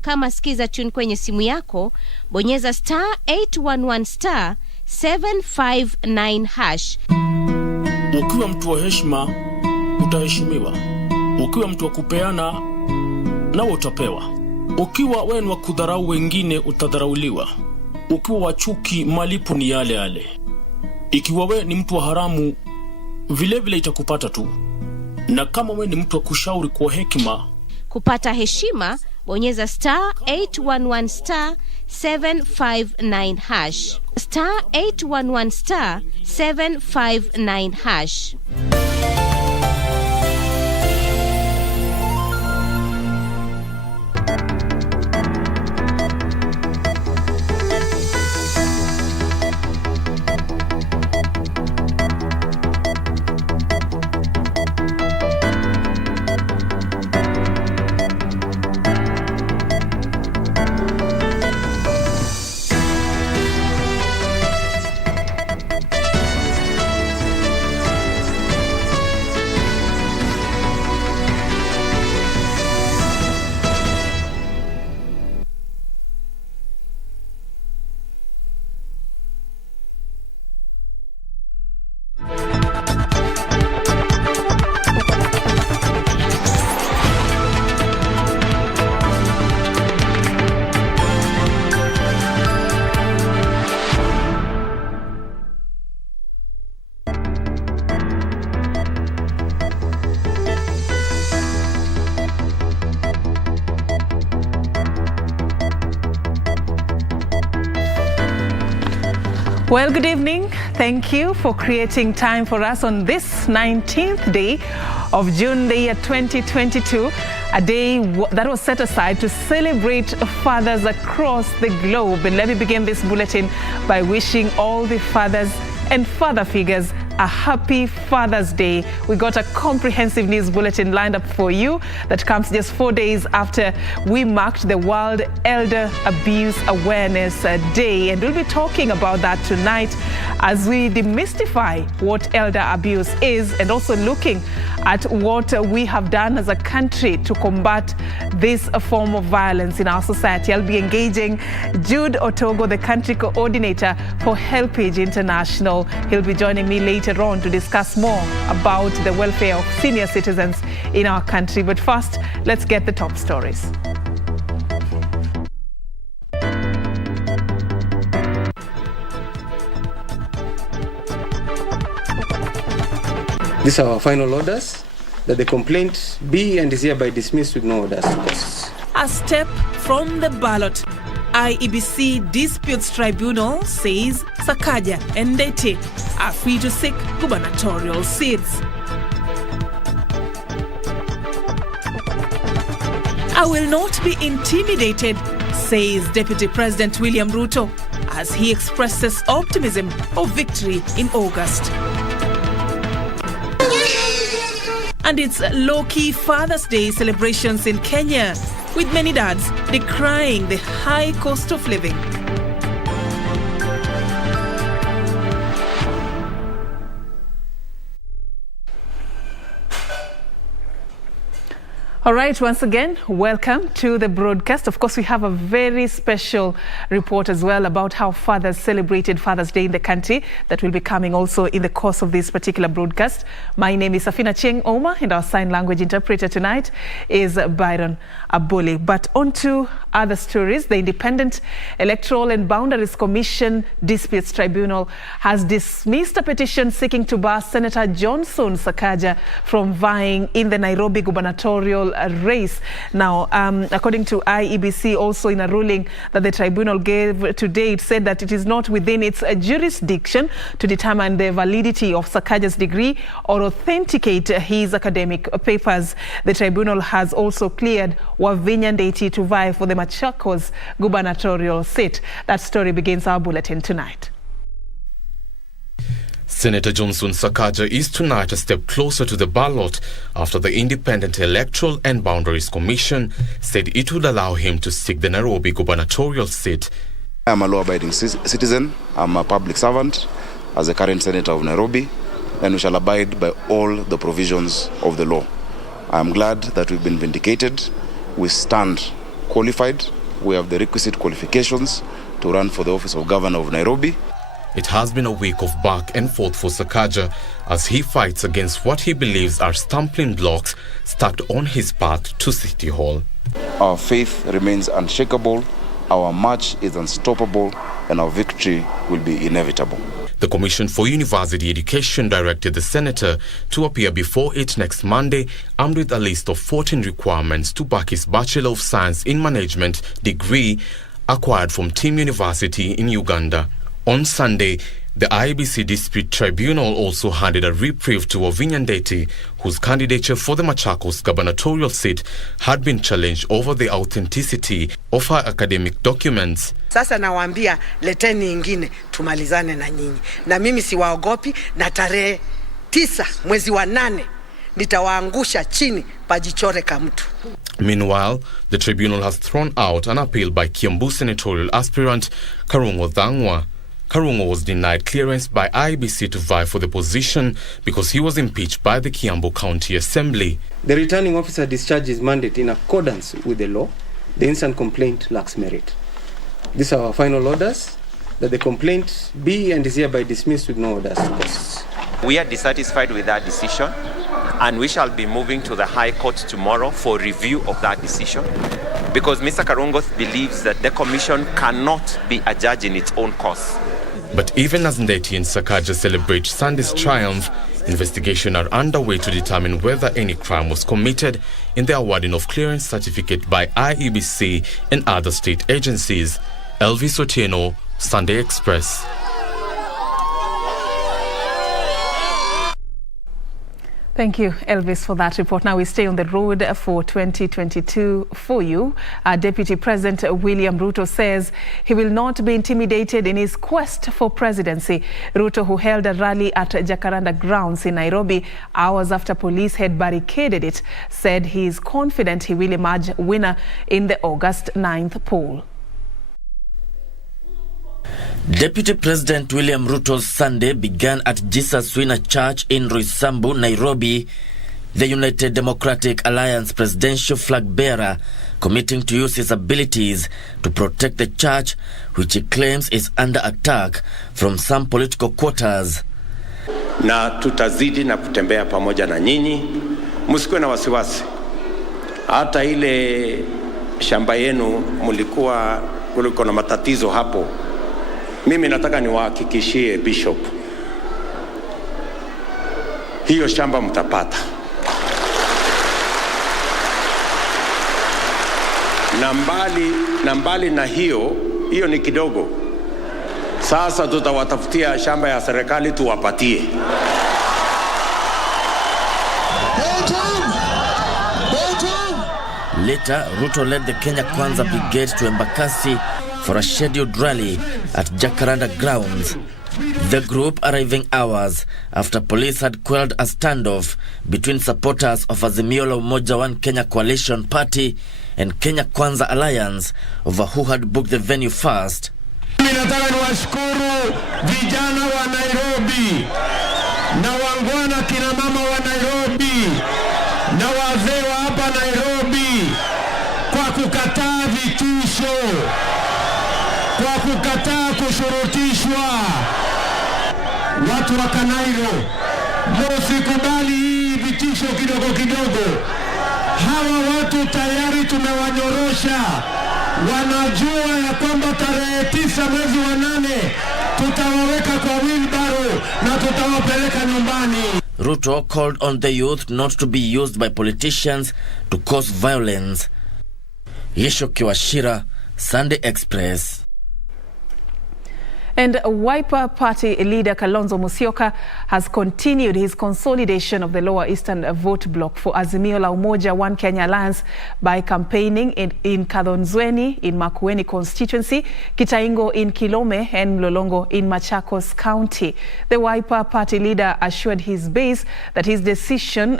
Kama sikiza tune kwenye simu yako, bonyeza *811 759 hash. Ukiwa mtu wa heshima, utaheshimiwa. Ukiwa mtu wa kupeana, nawe utapewa. Ukiwa wewe ni wa kudharau wengine, utadharauliwa. Ukiwa wa chuki, malipo ni yale yale. Ikiwa wewe ni mtu wa haramu, vile vile itakupata tu. Na kama wewe ni mtu wa kushauri kwa hekima, kupata heshima, bonyeza *811 759 hash. *811 759 hash. Well, good evening. Thank you for creating time for us on this 19th day of June, the year 2022, a day that was set aside to celebrate fathers across the globe. And let me begin this bulletin by wishing all the fathers and father figures a happy Father's Day. We got a comprehensive news bulletin lined up for you that comes just 4 days after we marked the World Elder Abuse Awareness Day. And we'll be talking about that tonight as we demystify what elder abuse is and also looking at what we have done as a country to combat this form of violence in our society. I'll be engaging Jude Otogo, the country coordinator for Helpage International. He'll be joining me later on to discuss more about the welfare of senior citizens in our country. But first, let's get the top stories. These are our final orders, that the complaint be and is hereby dismissed with no orders to costs. A step from the ballot. IEBC Disputes Tribunal says Sakaja and Ndeti are free to seek gubernatorial seats. I will not be intimidated, says Deputy President William Ruto, as he expresses optimism of victory in August. And it's low-key Father's Day celebrations in Kenya, with many dads decrying the high cost of living. All right, once again, welcome to the broadcast. Of course, we have a very special report as well about how fathers celebrated Father's Day in the country that will be coming also in the course of this particular broadcast. My name is Serfine Achieng and our sign language interpreter tonight is Byron Abuli. But on to other stories. The Independent Electoral and Boundaries Commission Disputes Tribunal has dismissed a petition seeking to bar Senator Johnson Sakaja from vying in the Nairobi gubernatorial race. Now, according to IEBC, also in a ruling that the tribunal gave today, it said that it is not within its jurisdiction to determine the validity of Sakaja's degree or authenticate his academic papers. The tribunal has also cleared Wavinya Ndeti to vie for the Machakos gubernatorial seat. That story begins our bulletin tonight. Senator Johnson Sakaja is tonight a step closer to the ballot after the Independent Electoral and Boundaries Commission said it would allow him to seek the Nairobi gubernatorial seat. I am a law-abiding citizen. I'm a public servant as a current senator of Nairobi, and we shall abide by all the provisions of the law. I am glad that we've been vindicated. We stand qualified. We have the requisite qualifications to run for the office of Governor of Nairobi. It has been a week of back and forth for Sakaja as he fights against what he believes are stumbling blocks stacked on his path to City Hall. Our faith remains unshakable, our march is unstoppable, and our victory will be inevitable. The Commission for University Education directed the senator to appear before it next Monday armed with a list of 14 requirements to back his Bachelor of Science in Management degree acquired from Team University in Uganda. On Sunday, the IEBC Dispute Tribunal also handed a reprieve to Ovinya Ndeti, whose candidature for the Machakos gubernatorial seat had been challenged over the authenticity of her academic documents. Sasa nawaambia leteni ingine tumalizane na nyinyi. Na mimi siwaogopi, na tarehe 9 mwezi wa 8 nitawaangusha chini pajichore kamtu. Meanwhile, the tribunal has thrown out an appeal by Kiambu senatorial aspirant Karungo Dhangwa. Karungo was denied clearance by IEBC to vie for the position because he was impeached by the Kiambu County Assembly. The returning officer discharged his mandate in accordance with the law. The instant complaint lacks merit. These are our final orders, that the complaint be and is hereby dismissed with no orders to persist. We are dissatisfied with that decision, and we shall be moving to the High Court tomorrow for review of that decision, because Mr. Karungo believes that the Commission cannot be a judge in its own cause. But even as Ndeti and Sakaja celebrate Sunday's triumph, investigations are underway to determine whether any crime was committed in the awarding of clearance certificate by IEBC and other state agencies. Elvis Otieno, Sunday Express. Thank you, Elvis, for that report. Now we stay on the road for 2022 for you. Deputy President William Ruto says he will not be intimidated in his quest for presidency. Ruto, who held a rally at Jacaranda grounds in Nairobi hours after police had barricaded it, said he is confident he will emerge winner in the August 9th poll. Deputy President William Ruto's Sunday began at Jesus Winner Church in Roysambu, Nairobi. The United Democratic Alliance presidential flag bearer committing to use his abilities to protect the church, which he claims is under attack from some political quarters. Na tutazidi na kutembea pamoja na nyinyi, msikuwe na wasiwasi. Hata ile shamba yenu mlikuwa na matatizo hapo. Mimi nataka niwahakikishie Bishop, hiyo shamba mtapata. Na mbali na hiyo ni kidogo. Sasa tutawatafutia shamba ya serikali tuwapatie. Later, Ruto led the Kenya Kwanza Brigade to Embakasi for a scheduled rally at Jacaranda grounds. The group arriving hours after police had quelled a standoff between supporters of Azimio la Umoja One Kenya Coalition Party and Kenya Kwanza Alliance over who had booked the venue first. Nataka niwashukuru vijana wa Nairobi na wangwana kina mama wa Nairobi na wazee wa hapa Nairobi kwa kukataa vitisho, kwa kukataa kushurutishwa. Watu wa Kanairo, msikubali hii vitisho kidogo kidogo. Hawa watu tayari tumewanyorosha. Wanajua ya kwamba tarehe 9 mwezi wa 8 tutawaweka kwa wheelbarrow na tutawapeleka nyumbani. Ruto called on the youth not to be used by politicians to cause violence. Yesho Kiwashira, Sunday Express. And Wiper Party leader Kalonzo Musyoka has continued his consolidation of the Lower Eastern vote bloc for Azimio la Umoja One Kenya Alliance by campaigning in Kadhonzweni in Makueni constituency, Kitaingo in Kilome and Mlolongo in Machakos County. The Wiper Party leader assured his base that his decision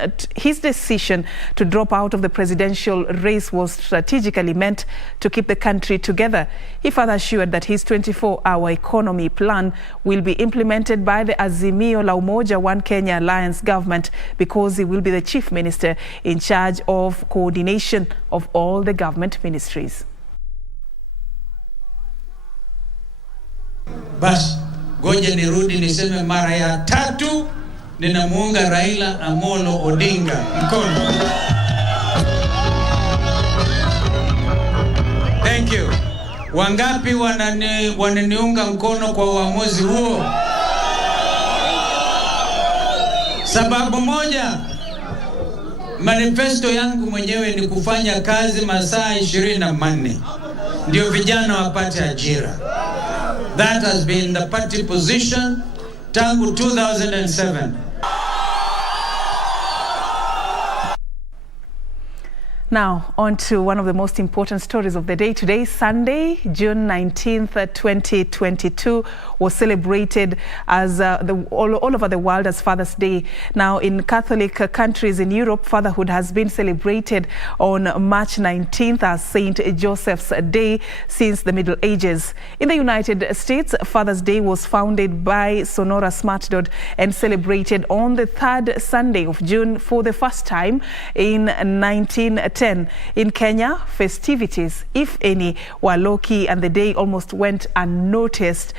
to drop out of the presidential race was strategically meant to keep the country together. He further assured that his 24-hour economy economy plan will be implemented by the Azimio la Umoja One Kenya Alliance government, because he will be the chief minister in charge of coordination of all the government ministries. Basi ngoja nirudi niseme mara ya tatu, ninamuunga Raila Amolo Odinga mkono. Thank you. Wangapi wananiunga mkono kwa uamuzi huo? Sababu moja, manifesto yangu mwenyewe ni kufanya kazi masaa 24 ndio vijana wapate ajira. That has been the party position tangu 2007. Now, on to one of the most important stories of the day. Today, Sunday, June 19th, 2022, was celebrated as all over the world as Father's Day. Now, in Catholic countries in Europe, fatherhood has been celebrated on March 19th as Saint Joseph's Day since the Middle Ages. In the United States, Father's Day was founded by Sonora Smartdot and celebrated on the third Sunday of June for the first time in 1910. In Kenya, festivities, if any, were low-key, and the day almost went unnoticed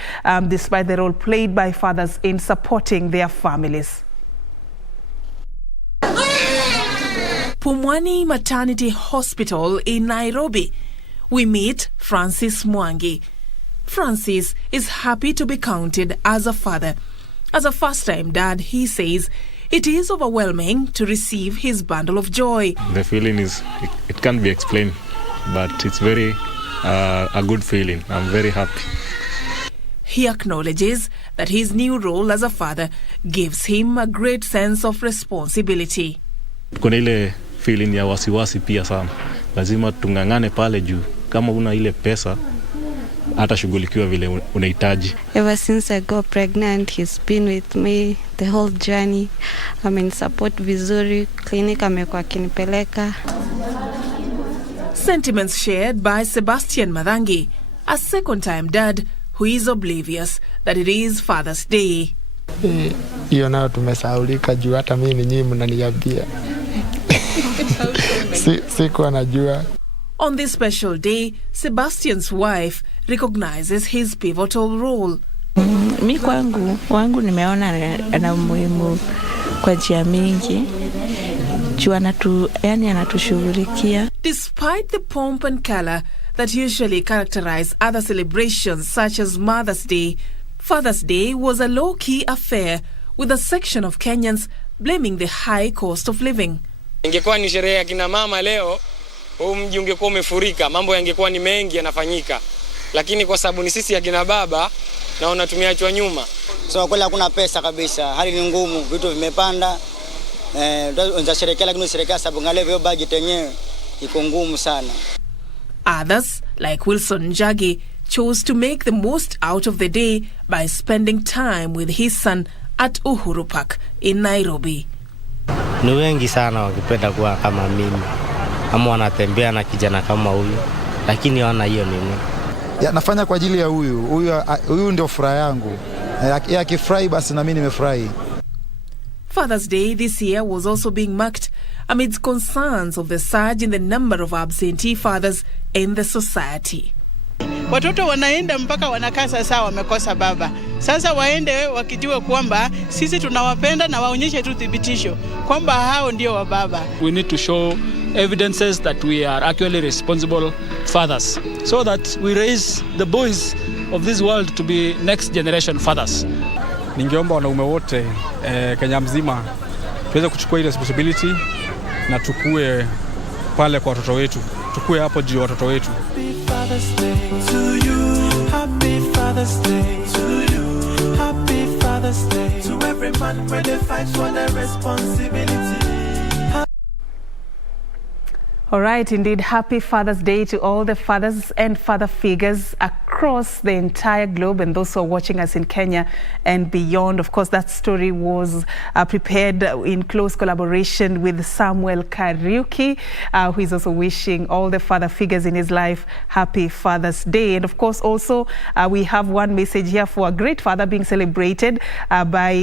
despite the role played by fathers in supporting their families. Pumwani Maternity Hospital in Nairobi, we meet Francis Mwangi. Francis is happy to be counted as a father. As a first-time dad, he says it is overwhelming to receive his bundle of joy. The feeling is, it can't be explained, but it's very a good feeling. I'm very happy. He acknowledges that his new role as a father gives him a great sense of responsibility. Kuna ile feeling ya wasiwasi pia sana. Lazima tungangane pale juu. Kama una ile pesa, hata shughulikiwa vile unahitaji. Ever since I got pregnant, he's been with me the whole journey. I'm in support vizuri, clinic amekuwa akinipeleka. Sentiments shared by Sebastian Madhangi, a second-time dad who is oblivious that it is Father's Day. Hiyo nayo tumesahaulika juu hata mimi nyinyi mnaniambia. Sikuwa najua. On this special day, Sebastian's wife recognizes his pivotal role. Mi wangu nimeona ana muhimu kwa njia mingi. Juu anatushughulikia. Despite the pomp and color that usually characterize other celebrations such as Mother's Day, Father's Day was a low-key affair, with a section of Kenyans blaming the high cost of living. Ingekuwa ni sherehe ya kina mama leo, mji ungekuwa umefurika, mambo yangekuwa ni mengi yanafanyika. Lakini kwa sababu ni sisi ya kina baba, naona tumeachwa nyuma. So kweli hakuna pesa kabisa, hali ni ngumu, vitu vimepanda. Unaweza sherekea lakini sherekea sababu ngale vyo budget yenyewe iko ngumu sana. Others, like Wilson Njagi, chose to make the most out of the day by spending time with his son at Uhuru Park in Nairobi. Ni wengi sana wakipenda kuwa kama mimi. Ama wanatembea na kijana kama huyu, lakini wana hiyo nini. Ya, nafanya kwa ajili ya huyu ndio furaha yangu. Ya kifurahi basi na mimi nimefurahi. Father's Day this year was also being marked amidst concerns of the surge in the number of absentee fathers in the society. Watoto wanaenda mpaka wanakaa sasa wamekosa baba. Sasa waende wakijua kwamba sisi tunawapenda na waonyeshe tu thibitisho kwamba hao ndio wa baba. We need to show evidences that we are actually responsible fathers, so that we raise the boys of this world to be next generation fathers. Ningeomba wanaume wote Kenya mzima tuweze kuchukua ile responsibility na tukue pale kwa watoto wetu. Tukue hapo juu watoto wetu. Happy Father's Day to you. Happy Father's Day to you. Happy Father's Day to every man where they fight for their responsibility. All right, indeed, happy Father's Day to all the fathers and father figures across across the entire globe and those who are watching us in Kenya and beyond. Of course, that story was prepared in close collaboration with Samuel Kariuki, who is also wishing all the father figures in his life happy Father's Day. And of course, also we have one message here for a great father being celebrated by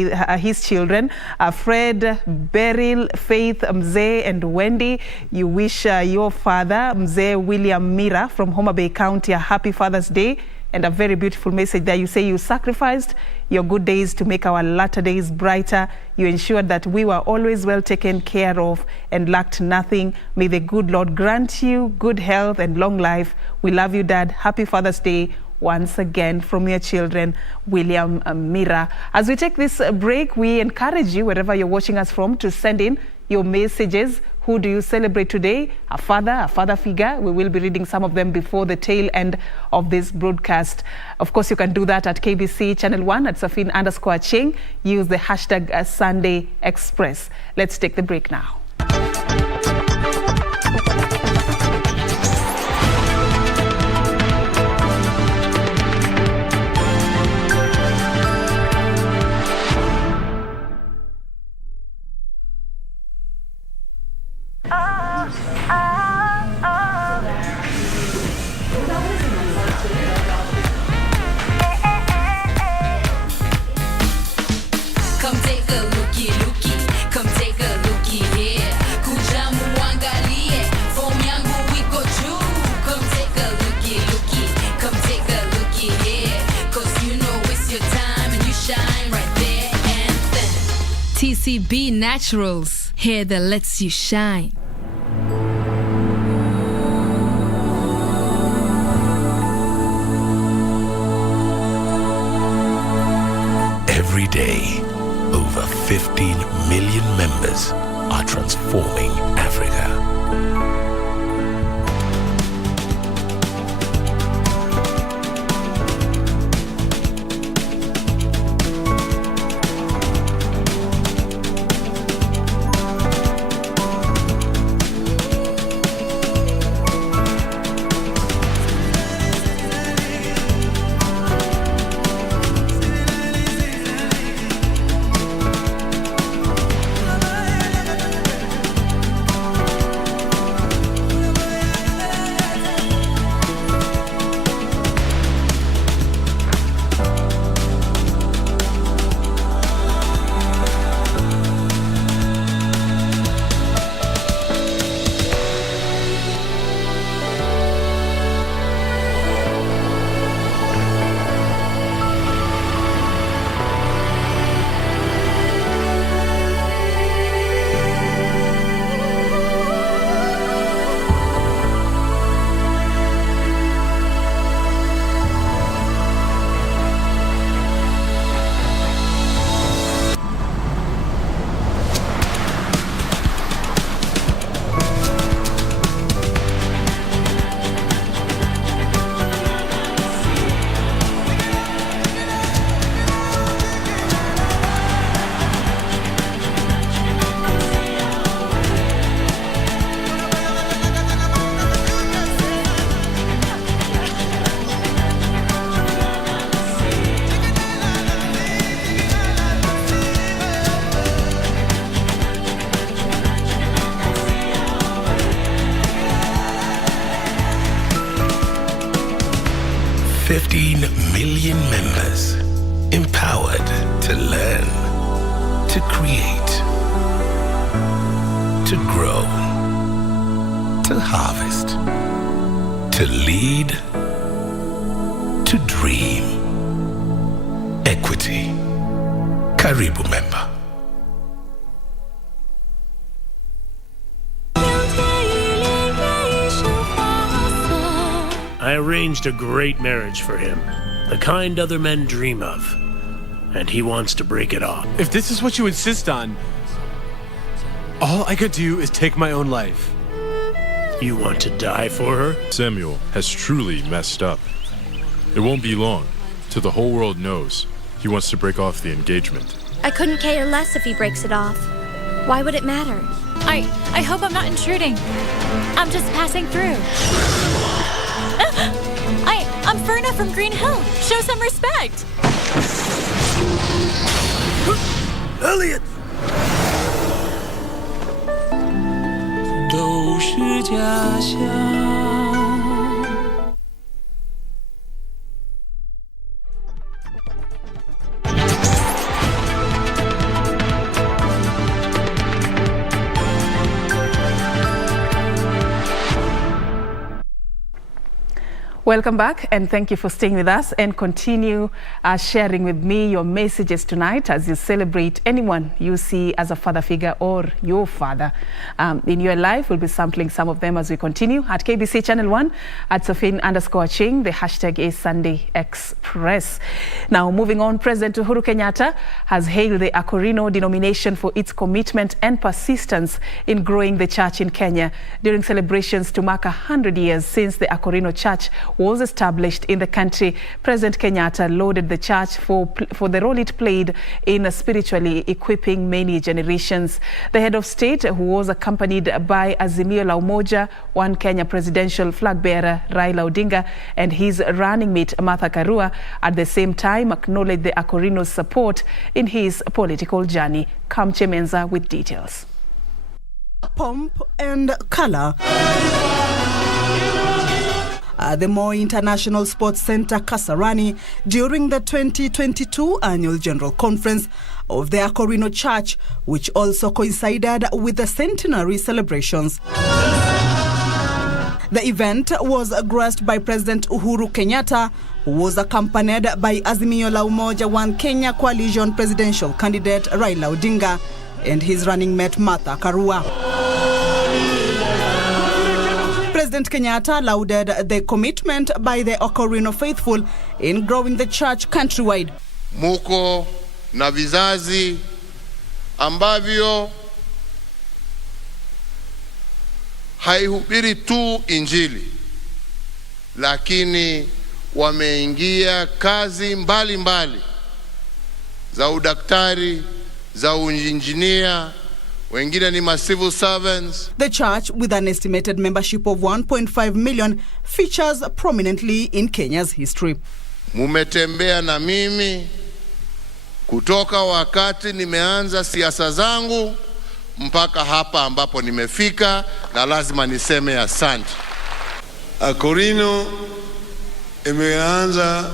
his children, Fred, Beryl, Faith, Mzee, and Wendy. You wish your father, Mzee William Mira from Homa Bay County, a happy Father's Day. And a very beautiful message there. You say you sacrificed your good days to make our latter days brighter. You ensured that we were always well taken care of and lacked nothing. May the good Lord grant you good health and long life. We love you, Dad. Happy Father's Day once again from your children, William Mira. As we take this break, we encourage you, wherever you're watching us from, to send in your messages. Who do you celebrate today? A father figure? We will be reading some of them before the tail end of this broadcast. Of course, you can do that at KBC Channel 1 at Serfine_Achieng. Use the hashtag Sunday Express. Let's take the break now. TCB Naturals, hair that lets you shine. Every day, over 15 million members are transforming Africa. Million members empowered to learn, to create, to grow, to harvest, to lead, to dream. Equity. Karibu member. I arranged a great marriage for him, the kind other men dream of, and he wants to break it off. If this is what you insist on, all I could do is take my own life. You want to die for her? Samuel has truly messed up. It won't be long till the whole world knows he wants to break off the engagement. I couldn't care less if he breaks it off. Why would it matter? I hope I'm not intruding. I'm just passing through. I'm Ferna from Green respect. Elliot! 都是家乡。 Welcome back, and thank you for staying with us, and continue sharing with me your messages tonight as you celebrate anyone you see as a father figure or your father in your life. We'll be sampling some of them as we continue at KBC Channel 1 at Serfine_Achieng. The hashtag is Sunday Express. Now, moving on, President Uhuru Kenyatta has hailed the Akorino denomination for its commitment and persistence in growing the church in Kenya during celebrations to mark 100 years since the Akorino Church was established in the country. President Kenyatta lauded the church for the role it played in spiritually equipping many generations. The head of state, who was accompanied by Azimio la Umoja, One Kenya presidential flag bearer Raila Odinga, and his running mate Martha Karua, at the same time acknowledged the Akorino's support in his political journey. Kamche Menza with details. Pomp and color. At the Moi International Sports Center, Kasarani, during the 2022 Annual General Conference of the Akorino Church, which also coincided with the centenary celebrations. The event was graced by President Uhuru Kenyatta, who was accompanied by Azimio la Umoja One Kenya coalition presidential candidate Raila Odinga and his running mate Martha Karua. President Kenyatta lauded the commitment by the Akorino faithful in growing the church countrywide. Muko na vizazi ambavyo haihubiri tu Injili, lakini wameingia kazi mbalimbali za udaktari, za uinjinia, wengine ni civil servants. The church, with an estimated membership of 1.5 million, features prominently in Kenya's history. Mumetembea na mimi kutoka wakati nimeanza siasa zangu mpaka hapa ambapo nimefika, na lazima niseme asante. Akorino imeanza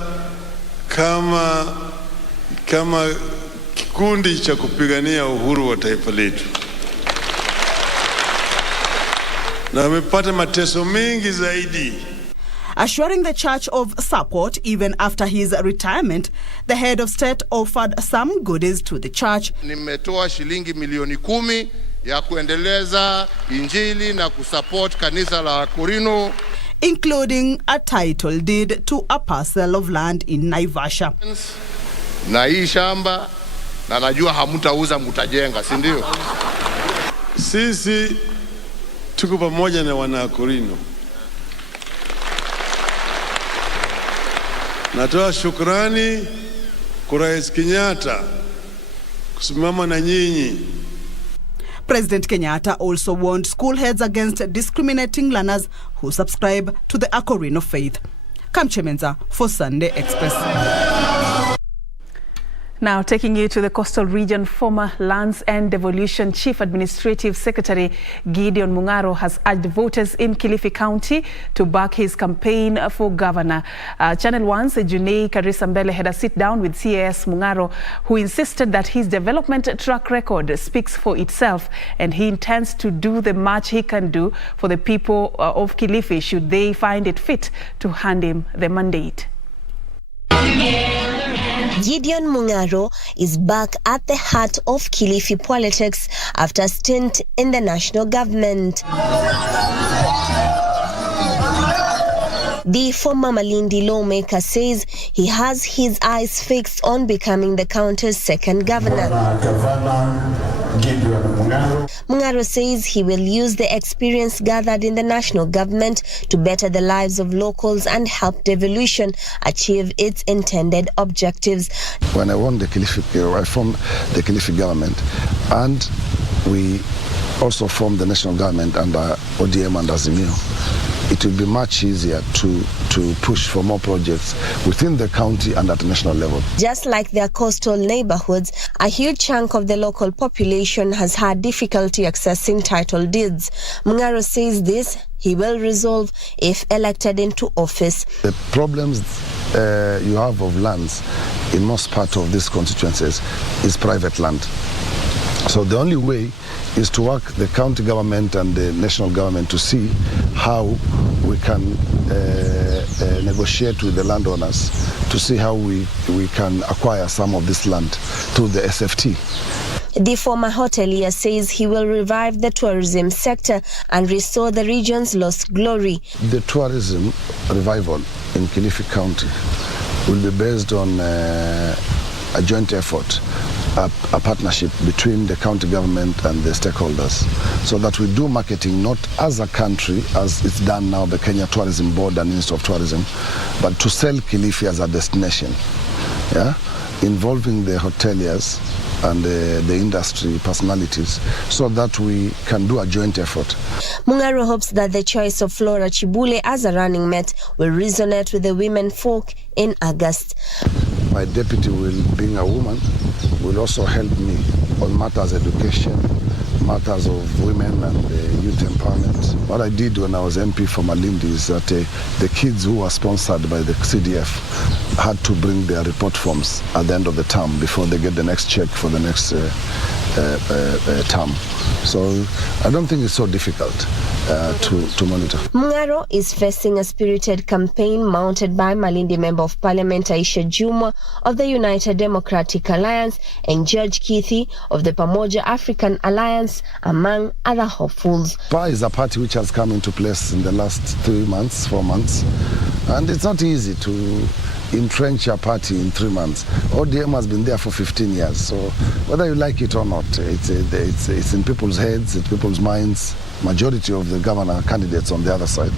kama kikundi cha kupigania uhuru wa taifa letu, na amepata mateso mengi zaidi. Assuring the church of support even after his retirement, the head of state offered some goodies to the church. Nimetoa shilingi milioni 10 ya kuendeleza Injili na kusupport kanisa la Akorino, including a title deed to a parcel of land in Naivasha. Na hii shamba na najua hamutauza, mutajenga, si ndio? Sisi tuko pamoja na wana Akorino. Natoa shukrani kwa Rais Kenyatta kusimama na nyinyi. President Kenyatta also warned school heads against discriminating learners who subscribe to the Akorino faith. Kamche Menza for Sunday Express. Now, taking you to the coastal region, former Lands and Devolution Chief Administrative Secretary Gideon Mung'aro has urged voters in Kilifi County to back his campaign for governor. Channel 1's Junei Karisambele had a sit-down with CAS Mung'aro, who insisted that his development track record speaks for itself, and he intends to do the much he can do for the people of Kilifi should they find it fit to hand him the mandate. Gideon Mung'aro is back at the heart of Kilifi politics after a stint in the national government. The former Malindi lawmaker says he has his eyes fixed on becoming the county's second governor. Mung'aro says he will use the experience gathered in the national government to better the lives of locals and help devolution achieve its intended objectives. When I won the Kilifi, I formed the Kilifi government, and we also formed the national government under ODM and Azimio. it will be much easier to push for more projects within the county and at national level. Just like their coastal neighborhoods, a huge chunk of the local population has had difficulty accessing title deeds. Mungaro says this he will resolve if elected into office. The problems you have of lands in most part of these constituencies is private land. So the only way is to work the county government and the national government to see how we can negotiate with the landowners to see how we can acquire some of this land through the SFT. The former hotelier says he will revive the tourism sector and restore the region's lost glory. The tourism revival in Kilifi County will be based on a joint effort, a partnership between the county government and the stakeholders, so that we do marketing not as a country as it's done now, the Kenya Tourism Board and Ministry of Tourism, but to sell Kilifi as a destination, involving the hoteliers and the industry personalities, so that we can do a joint effort. Mungaro hopes that the choice of Flora Chibule as a running mate will resonate with the women folk in August. My deputy, being a woman, will also help me on matters education, matters of women and youth empowerment. What I did when I was MP for Malindi is that the kids who were sponsored by the CDF had to bring their report forms at the end of the term before they get the next check for the next term. So I don't think it's so difficult to monitor. Mungaro is facing a spirited campaign mounted by Malindi Member of Parliament Aisha Jumwa of the United Democratic Alliance and George Kithi of the Pamoja African Alliance, among other hopefuls. PA is a party which has come into place in the last 3 months, 4 months, and it's not easy to entrench a party in 3 months. ODM has been there for 15 years, so whether you like it or not, it's in people's heads, it's people's minds. Majority of the governor candidates on the other side,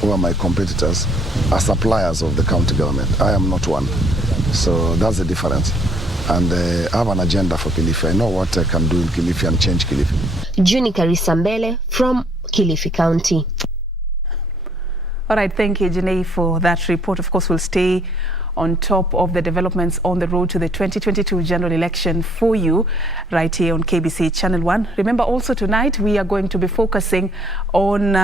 who are my competitors, are suppliers of the county government. I am not one. So that's the difference. And I have an agenda for Kilifi. I know what I can do in Kilifi and change Kilifi. Junika Risambele from Kilifi County. All right, thank you, Janae, for that report. Of course, we'll stay on top of the developments on the road to the 2022 general election for you right here on KBC Channel 1. Remember also tonight we are going to be focusing on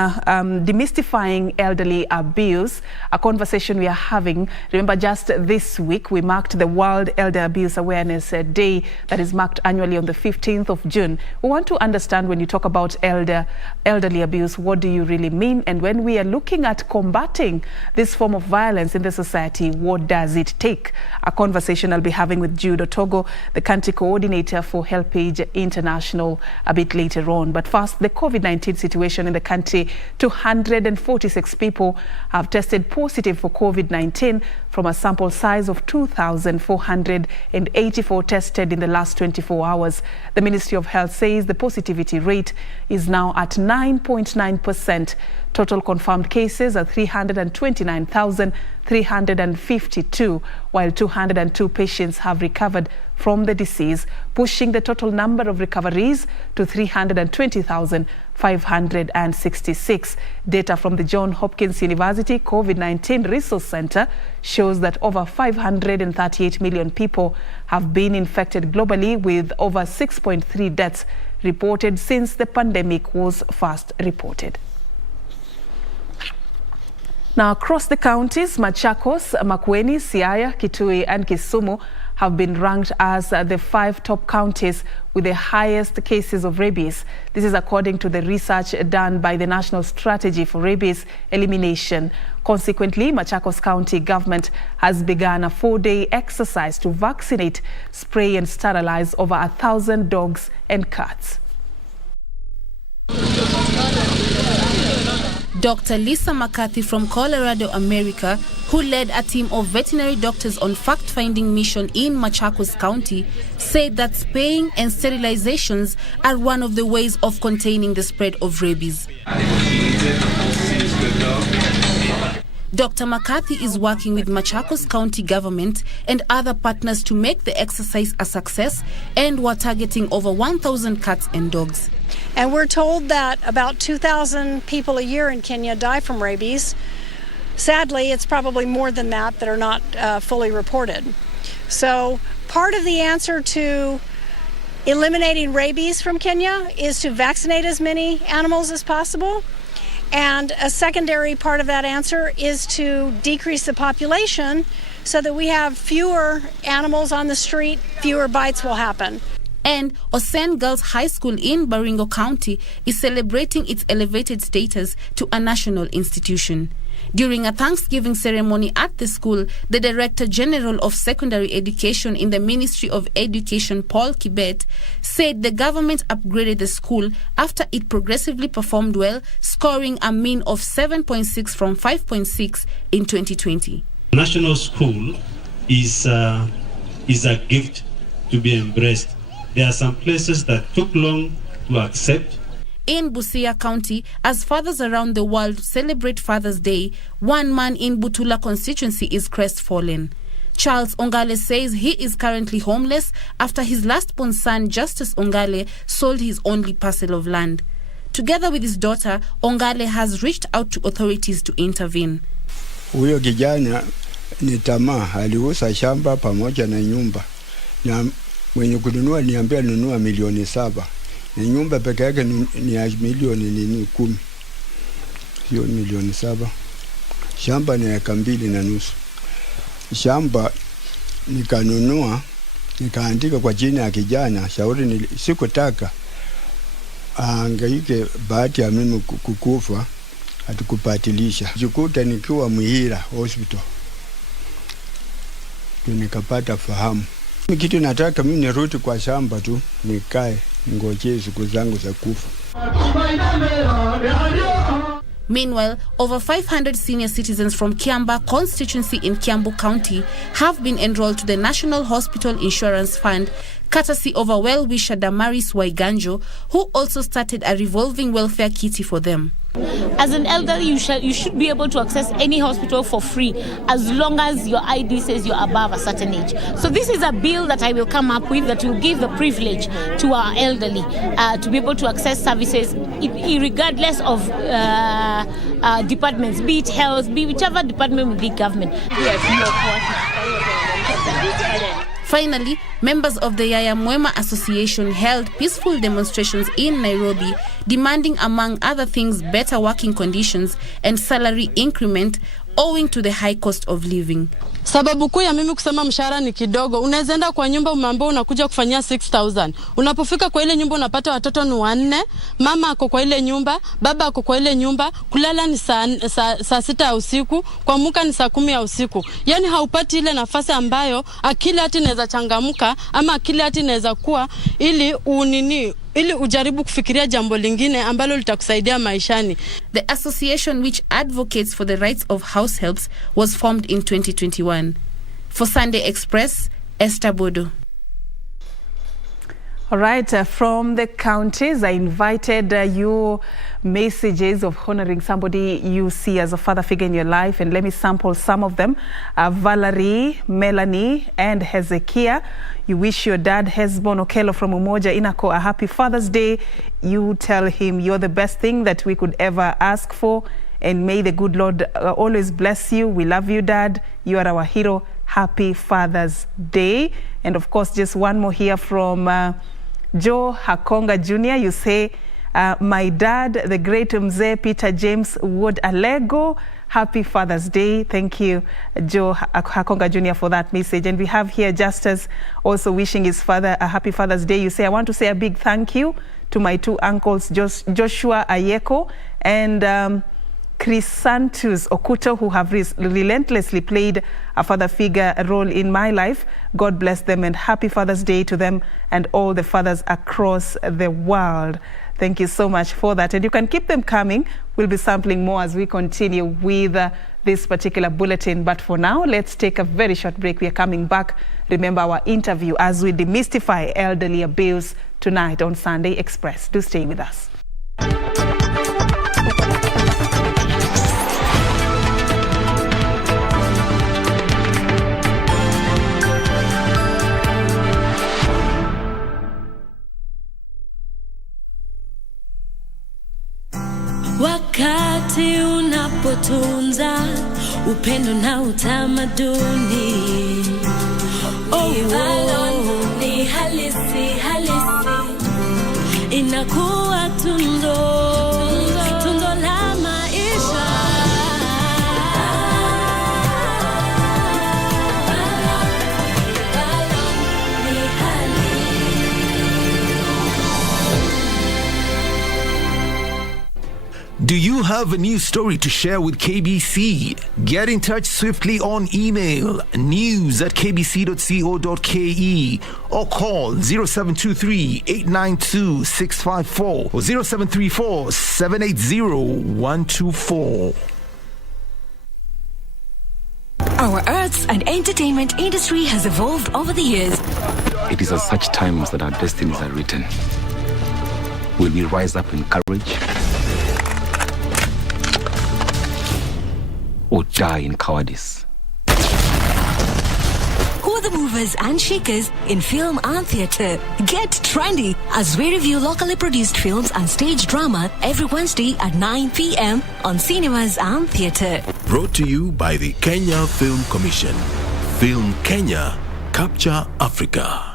demystifying elderly abuse, a conversation we are having. Remember, just this week we marked the World Elder Abuse Awareness Day that is marked annually on the 15th of June. We want to understand, when you talk about elderly abuse, what do you really mean? And when we are looking at combating this form of violence in the society, what does it take? A conversation I'll be having with Jude Otogo, the country coordinator for HelpAge International, a bit later on. But first, the COVID-19 situation in the country. 246 people have tested positive for COVID-19 from a sample size of 2,484 tested in the last 24 hours. The Ministry of Health says the positivity rate is now at 9.9%. Total confirmed cases are 329,352, while 202 patients have recovered from the disease, pushing the total number of recoveries to 320,566. Data from the Johns Hopkins University COVID-19 Resource Center shows that over 538 million people have been infected globally, with over 6.3 deaths reported since the pandemic was first reported. Now, across the counties, Machakos, Makueni, Siaya, Kitui and Kisumu have been ranked as the 5 top counties with the highest cases of rabies. This is according to the research done by the National Strategy for Rabies Elimination. Consequently, Machakos County government has begun a 4-day exercise to vaccinate, spray and sterilize over 1,000 dogs and cats. Dr. Lisa McCarthy from Colorado, America, who led a team of veterinary doctors on fact-finding mission in Machakos County, said that spaying and sterilizations are one of the ways of containing the spread of rabies. Dr. McCarthy is working with Machakos County government and other partners to make the exercise a success, and we're targeting over 1,000 cats and dogs. And we're told that about 2,000 people a year in Kenya die from rabies. Sadly, it's probably more than that are not fully reported. So part of the answer to eliminating rabies from Kenya is to vaccinate as many animals as possible. And a secondary part of that answer is to decrease the population so that we have fewer animals on the street, fewer bites will happen. And Osen Girls High School in Baringo County is celebrating its elevated status to a national institution. During a Thanksgiving ceremony at the school, the Director General of Secondary Education in the Ministry of Education, Paul Kibet, said the government upgraded the school after it progressively performed well, scoring a mean of 7.6 from 5.6 in 2020. National school is a gift to be embraced. There are some places that took long to accept. In Busia County, as fathers around the world celebrate Father's Day, one man in Butula constituency is crestfallen. Charles Ongale says he is currently homeless after his last-born son, Justice Ongale, sold his only parcel of land. Together with his daughter, Ongale has reached out to authorities to intervene. Huyo kijana ni tamaa, aliuza shamba pamoja na nyumba. Na mwenye kununua niambia nunua milioni 7. Na nyumba peke yake ni ya milioni 10. Hiyo milioni 7. Shamba ni eka 2.5. Shamba nikanunua, nikaandika kwa jina ya kijana, shauri sikutaka angaike bahati ya mimi kukufa atukupatilisha. Jikuta nikiwa Muhira hospital. Nikapata fahamu. Kitu nataka mimi nirudi kwa shamba tu, nikae ngoje siku zangu za kufa. Meanwhile, over 500 senior citizens from Kiamba constituency in Kiambu County have been enrolled to the National Hospital Insurance Fund, courtesy of a well-wisher Damaris Waiganjo, who also started a revolving welfare kitty for them. As an elderly, you should be able to access any hospital for free as long as your ID says you're above a certain age. So this is a bill that I will come up with that will give the privilege to our elderly to be able to access services regardless of departments, be it health, be whichever department within the government. Finally, members of the Yaya Mwema Association held peaceful demonstrations in Nairobi, demanding, among other things, better working conditions and salary increment owing to the high cost of living. Sababu kuu ya mimi kusema mshahara ni kidogo, unaweza enda kwa nyumba umeambiwa unakuja kufanyia 6,000. Unapofika kwa ile nyumba unapata watoto ni 4, mama ako kwa ile nyumba, baba ako kwa ile nyumba, kulala ni saa 6 ya usiku, kuamka ni saa 10 ya usiku. Yaani haupati ile nafasi ambayo akili hati inaweza changamka ama akili hati inaweza kuwa ili ujaribu kufikiria jambo lingine ambalo litakusaidia maishani. The association, which advocates for the rights of house helps, was formed in 2021. For Sunday Express, Esther Bodo. All right, from the counties, I invited your messages of honoring somebody you see as a father figure in your life, and let me sample some of them. Valerie, Melanie, and Hezekiah. You wish your dad, Hezbon Okello from Umoja Inako, a happy Father's Day. You tell him you're the best thing that we could ever ask for, and may the good Lord always bless you. We love you, Dad. You are our hero. Happy Father's Day. And of course, just one more here from Joe Hakonga Jr. You say, my dad, the great Mzee Peter James Wood Alego, happy Father's Day. Thank you, Joe Hakonga Jr. for that message. And we have here Justus also wishing his father a happy Father's Day. You say, I want to say a big thank you to my 2 uncles, Joshua Ayeko and Chrysanthus Okuto, who have relentlessly played a father figure role in my life. God bless them, and happy Father's Day to them and all the fathers across the world. Thank you so much for that. And you can keep them coming. We'll be sampling more as we continue with this particular bulletin. But for now, let's take a very short break. We are coming back. Remember our interview as we demystify elderly abuse tonight on Sunday Express. Do stay with us. upendo na utamaduni. Ni halisi inakuwa tundo la maisha. Do you have a news story to share with KBC? Get in touch swiftly on email news@kbc.co.ke or call 0723-892-654 or 0734-780-124. Our arts and entertainment industry has evolved over the years. It is at such times that our destinies are written. Will we rise up in courage or die in cowardice? Who are the movers and shakers in film and theatre? Get trendy as we review locally produced films and stage drama every Wednesday at 9 p.m. on Cinemas and Theatre. Brought to you by the Kenya Film Commission. Film Kenya, Capture Africa.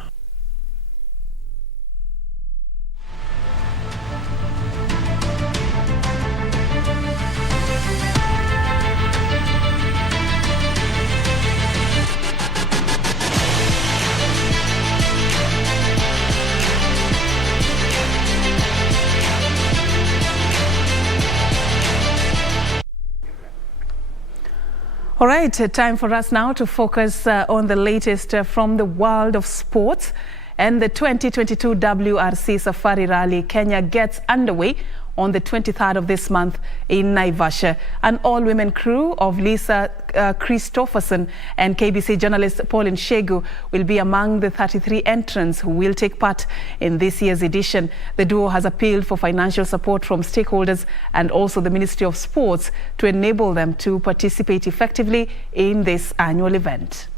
All right, time for us now to focus on the latest from the world of sports. And the 2022 WRC Safari Rally Kenya gets underway on the 23rd of this month in Naivasha. An all-women crew of Lisa Christopherson and KBC journalist Pauline Shegu will be among the 33 entrants who will take part in this year's edition. The duo has appealed for financial support from stakeholders and also the Ministry of Sports to enable them to participate effectively in this annual event.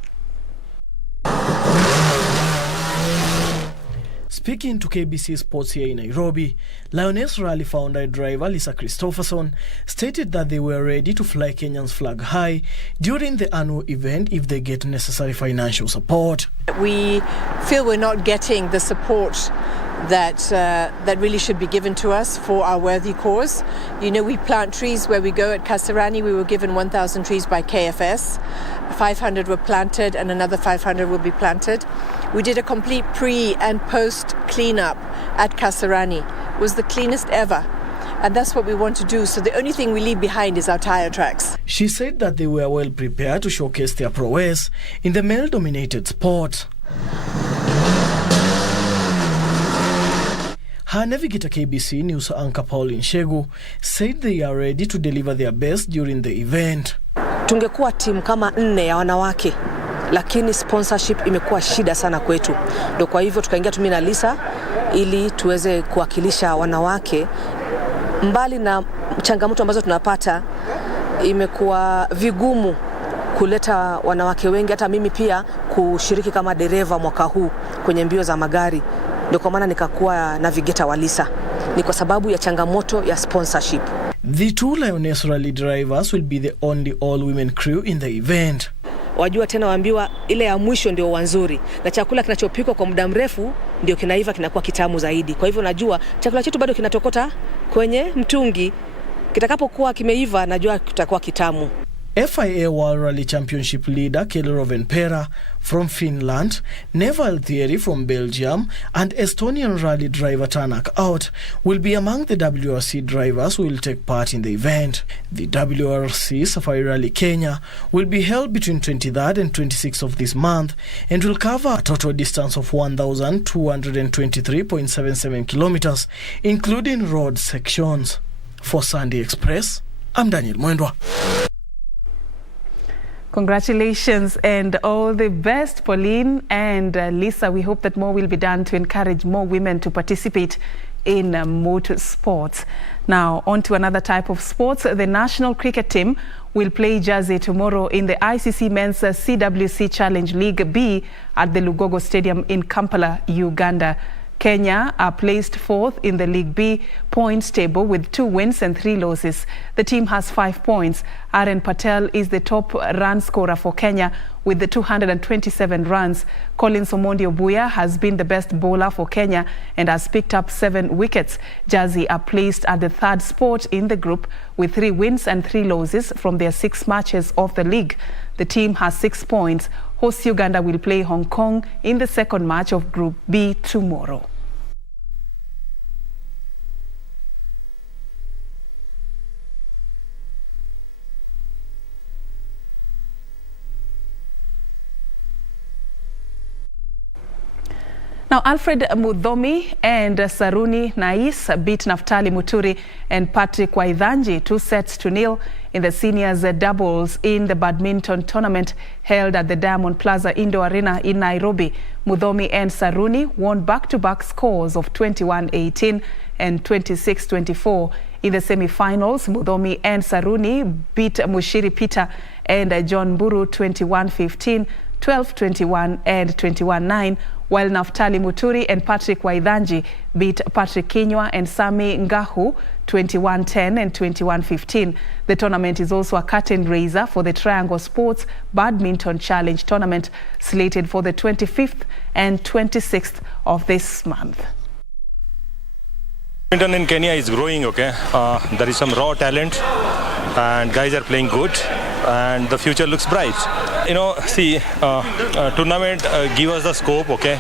Speaking to KBC Sports here in Nairobi, Lioness Rally founder and driver Lisa Christopherson stated that they were ready to fly Kenya's flag high during the annual event if they get necessary financial support. We feel we're not getting the support that really should be given to us for our worthy cause. You know, we plant trees where we go. At Kasarani, we were given 1,000 trees by KFS. 500 were planted and another 500 will be planted. We did a complete pre and post cleanup at Kasarani. It was the cleanest ever. And that's what we want to do. So the only thing we leave behind is our tire tracks. She said that they were well prepared to showcase their prowess in the male-dominated sport. Her navigator KBC News anchor Pauline Shegu said they are ready to deliver their best during the event. Tungekuwa timu kama 4 ya wanawake, lakini sponsorship imekuwa shida sana kwetu. Ndio kwa hivyo tukaingia mimi na Lisa ili tuweze kuwakilisha wanawake. Mbali na changamoto ambazo tunapata, imekuwa vigumu kuleta wanawake wengi, hata mimi pia kushiriki kama dereva mwaka huu kwenye mbio za magari. Ndio kwa maana nikakuwa navigator wa Lisa. Ni kwa sababu ya changamoto ya sponsorship. The two Lioness Rally drivers will be the only all-women crew in the event. Wajua tena waambiwa ile ya mwisho ndio wanzuri, na chakula kinachopikwa kwa muda mrefu ndio kinaiva kinakuwa kitamu zaidi. Kwa hivyo najua chakula chetu bado kinatokota kwenye mtungi, kitakapokuwa kimeiva najua kitakuwa kitamu. FIA World Rally Championship leader Kelly Rovenpera from Finland, Neval Thierry from Belgium, and Estonian rally driver Tanak Out will be among the WRC drivers who will take part in the event. The WRC Safari Rally Kenya will be held between 23rd and 26th of this month and will cover a total distance of 1,223.77 kilometers, including road sections. For Sunday Express, I'm Daniel Mwendwa. Congratulations and all the best, Pauline and Lisa. We hope that more will be done to encourage more women to participate in motor sports. Now, on to another type of sports. The national cricket team will play Jersey tomorrow in the ICC Men's CWC Challenge League B at the Lugogo Stadium in Kampala, Uganda. Kenya are placed 4th in the League B points table with 2 wins and 3 losses. The team has 5 points. Aren Patel is the top run scorer for Kenya with the 227 runs. Collins Omondi Obuya has been the best bowler for Kenya and has picked up 7 wickets. Jersey are placed at the 3rd spot in the group with 3 wins and 3 losses from their 6 matches of the league. The team has 6 points. Host Uganda will play Hong Kong in the 2nd match of Group B tomorrow. Now, Alfred Mudhomi and Saruni Nais beat Naftali Muturi and Patrick Waithanji 2-0 in the seniors doubles in the badminton tournament held at the Diamond Plaza Indoor Arena in Nairobi. Mudhomi and Saruni won back-to-back scores of 21-18 and 26-24. In the semi-finals, Mudhomi and Saruni beat Mushiri Peter and John Buru 21-15, 12-21 and 21-9, while Naftali Muturi and Patrick Waithanji beat Patrick Kinywa and Sami Ngahu 21-10 and 21-15. The tournament is also a curtain raiser for the Triangle Sports Badminton Challenge tournament slated for the 25th and 26th of this month. Badminton in Kenya is growing, okay? There is some raw talent and guys are playing good and the future looks bright. You know, see, tournament give us the scope, okay?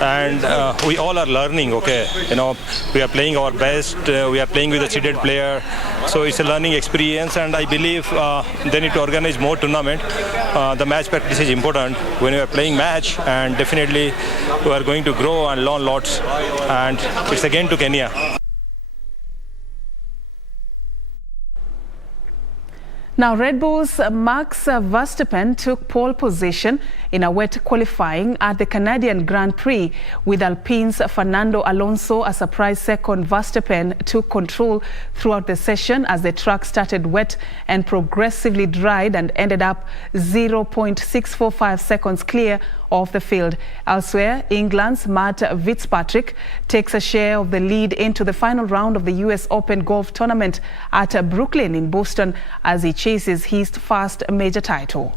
And we all are learning, okay? You know, we are playing our best, we are playing with a seeded player. So it's a learning experience and I believe they need to organize more tournament. The match practice is important when you are playing match and definitely we are going to grow and learn lots. And it's again to Kenya. Now, Red Bull's Max Verstappen took pole position in a wet qualifying at the Canadian Grand Prix, with Alpine's Fernando Alonso a surprise second. Verstappen took control throughout the session as the track started wet and progressively dried and ended up 0.645 seconds clear of the field. Elsewhere, England's Matt Fitzpatrick takes a share of the lead into the final round of the US Open golf tournament at Brooklyn in Boston as he chases his first major title.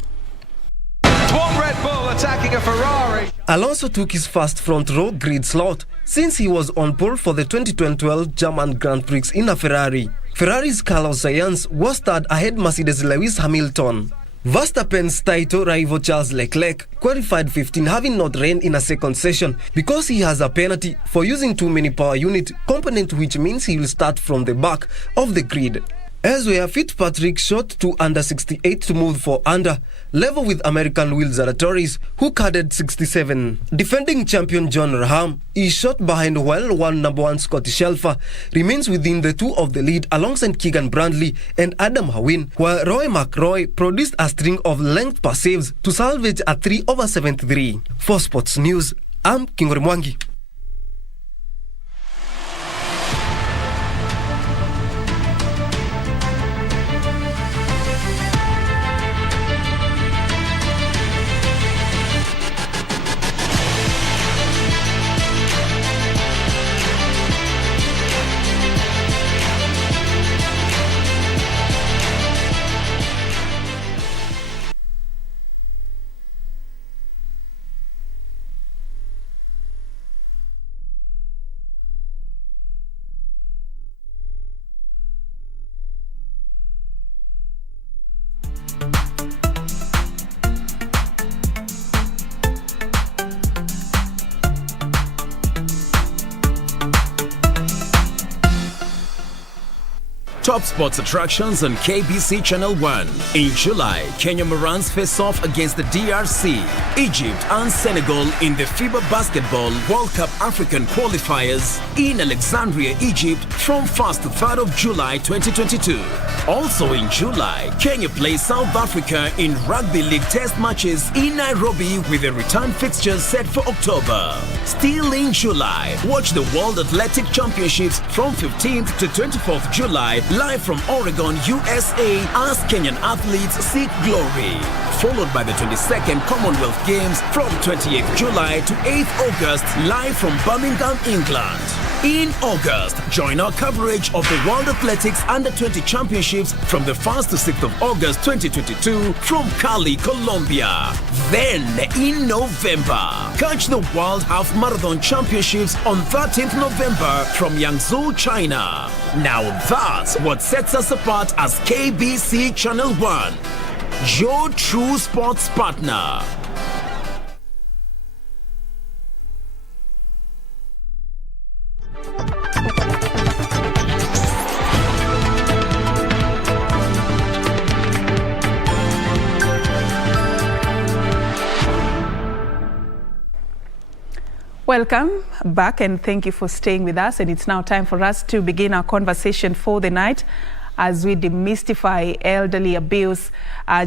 One Red Bull attacking a Ferrari. Alonso took his first front row grid slot since he was on pole for the 2012 German Grand Prix in a Ferrari. Ferrari's Carlos Sainz was third ahead Mercedes' Lewis Hamilton. Verstappen's title rival Charles Leclerc qualified 15, having not ran in a second session because he has a penalty for using too many power unit component, which means he will start from the back of the grid. Elsewhere, Fitzpatrick shot to under 68 to move 4 under, level with American Will Zalatoris, who carded 67. Defending champion John Raham is shot behind while number 1 Scotty Shelfer remains within the 2 of the lead alongside Keegan Brandley and Adam Hawin, while Roy McRoy produced a string of length pass saves to salvage a 3/73. For Sports News, I'm Kingori Mwangi. Top sports attractions on KBC Channel 1. In July, Kenya Morans face off against the DRC, Egypt and Senegal in the FIBA Basketball World Cup African qualifiers in Alexandria, Egypt from 1st to 3rd of July 2022. Also in July, Kenya plays South Africa in Rugby League test matches in Nairobi with a return fixture set for October. Still in July, watch the World Athletic Championships from 15th to 24th July live from Oregon, USA, as Kenyan athletes seek glory. Followed by the 22nd Commonwealth Games from 28th July to 8th August, live from Birmingham, England. In August, join our coverage of the World Athletics Under-20 Championships from the 1st to 6th of August 2022 from Cali, Colombia. Then, in November, catch the World Half Marathon Championships on 13th November from Yangzhou, China. Now that's what sets us apart as KBC Channel 1, your true sports partner. Welcome back and thank you for staying with us. And it's now time for us to begin our conversation for the night as we demystify elderly abuse.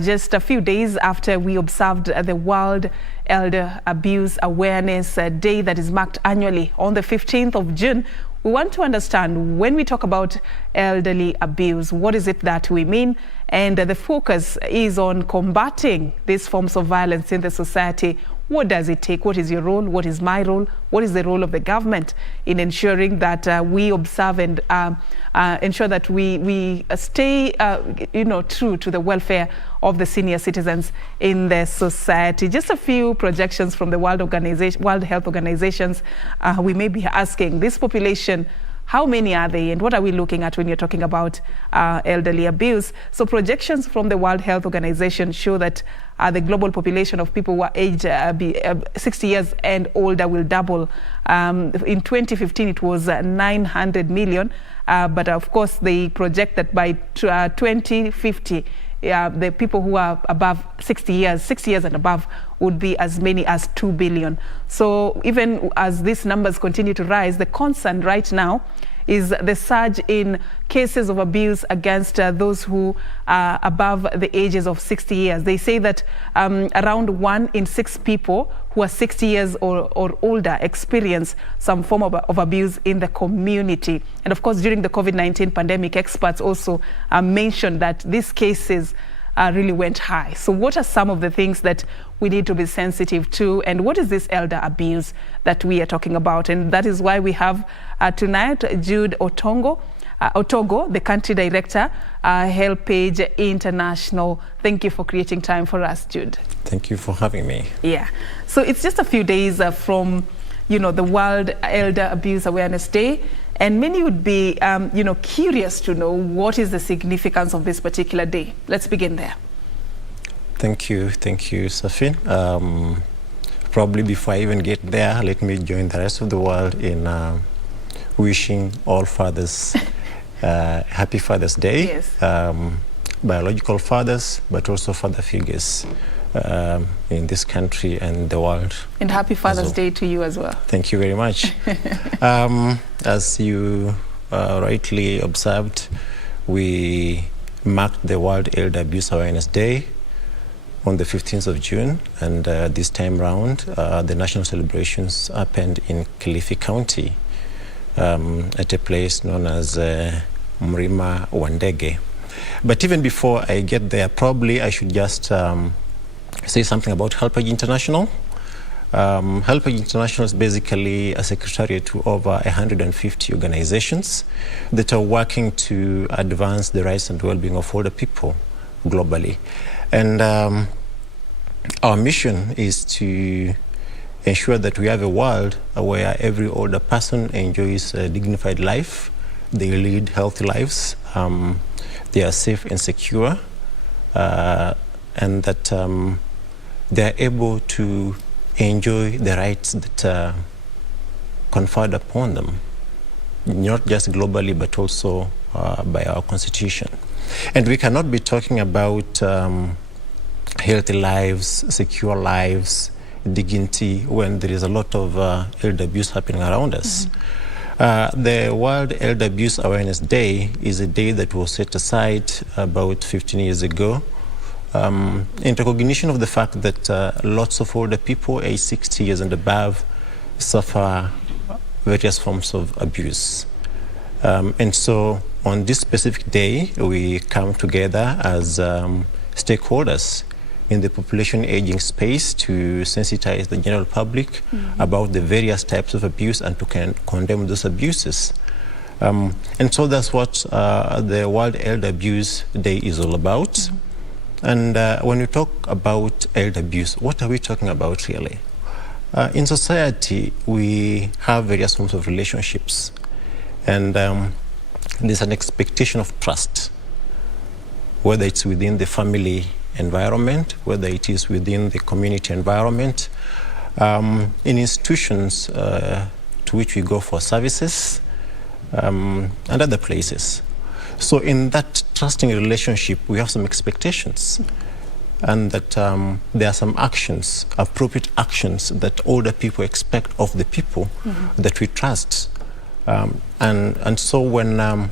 Just a few days after we observed the World Elder Abuse Awareness Day that is marked annually on the 15th of June, we want to understand, when we talk about elderly abuse, what is it that we mean? And the focus is on combating these forms of violence in the society. What does it take? What is your role? What is my role? What is the role of the government in ensuring that we observe and ensure that we stay, true to the welfare of the senior citizens in the society? Just a few projections from the World Health Organizations. We may be asking, this population, how many are they and what are we looking at when you're talking about elderly abuse? So projections from the World Health Organization show that the global population of people who are aged 60 years and older will double. In 2015, it was 900 million. But of course, they project that by 2050, the people who are above 60 years and above would be as many as 2 billion. So even as these numbers continue to rise, the concern right now is the surge in cases of abuse against those who are above the ages of 60 years. They say that around 1 in 6 people who are 60 years or older experience some form of abuse in the community. And of course, during the COVID-19 pandemic, experts also mentioned that these cases really went high. So what are some of the things that we need to be sensitive to, and what is this elder abuse that we are talking about? And that is why we have tonight Jude Otogo, the country director, Helpage International. Thank you for creating time for us, Jude. Thank you for having me. Yeah. So it's just a few days from, the World Elder Abuse Awareness Day. And many would be, curious to know what is the significance of this particular day. Let's begin there. Thank you, Serfine. Probably before I even get there, let me join the rest of the world in wishing all fathers happy Father's Day. Yes. Biological fathers, but also father figures in this country and the world. And happy Father's Day to you as well. Thank you very much. As you rightly observed, we marked the World Elder Abuse Awareness Day on the 15th of June, and this time round, the national celebrations happened in Kilifi County at a place known as Mrima Wandege. But even before I get there, probably I should just say something about Helpage International. Helpage International is basically a secretariat to over 150 organizations that are working to advance the rights and well-being of older people globally. And our mission is to ensure that we have a world where every older person enjoys a dignified life, they lead healthy lives, they are safe and secure, and that they are able to enjoy the rights that are conferred upon them, not just globally, but also by our Constitution. And we cannot be talking about healthy lives, secure lives, dignity, when there is a lot of elder abuse happening around us. The World Elder Abuse Awareness Day is a day that was set aside about 15 years ago in recognition of the fact that lots of older people aged 60 years and above suffer various forms of abuse. And so on this specific day, we come together as stakeholders in the population aging space to sensitize the general public about the various types of abuse and to condemn those abuses. And so that's what the World Elder Abuse Day is all about. And when we talk about elder abuse, what are we talking about really? In society, we have various forms of relationships. And there's an expectation of trust, whether it's within the family environment, whether it is within the community environment, in institutions to which we go for services, and other places. So in that trusting relationship, we have some expectations, and that there are some actions, appropriate actions that older people expect of the people that we trust. And so when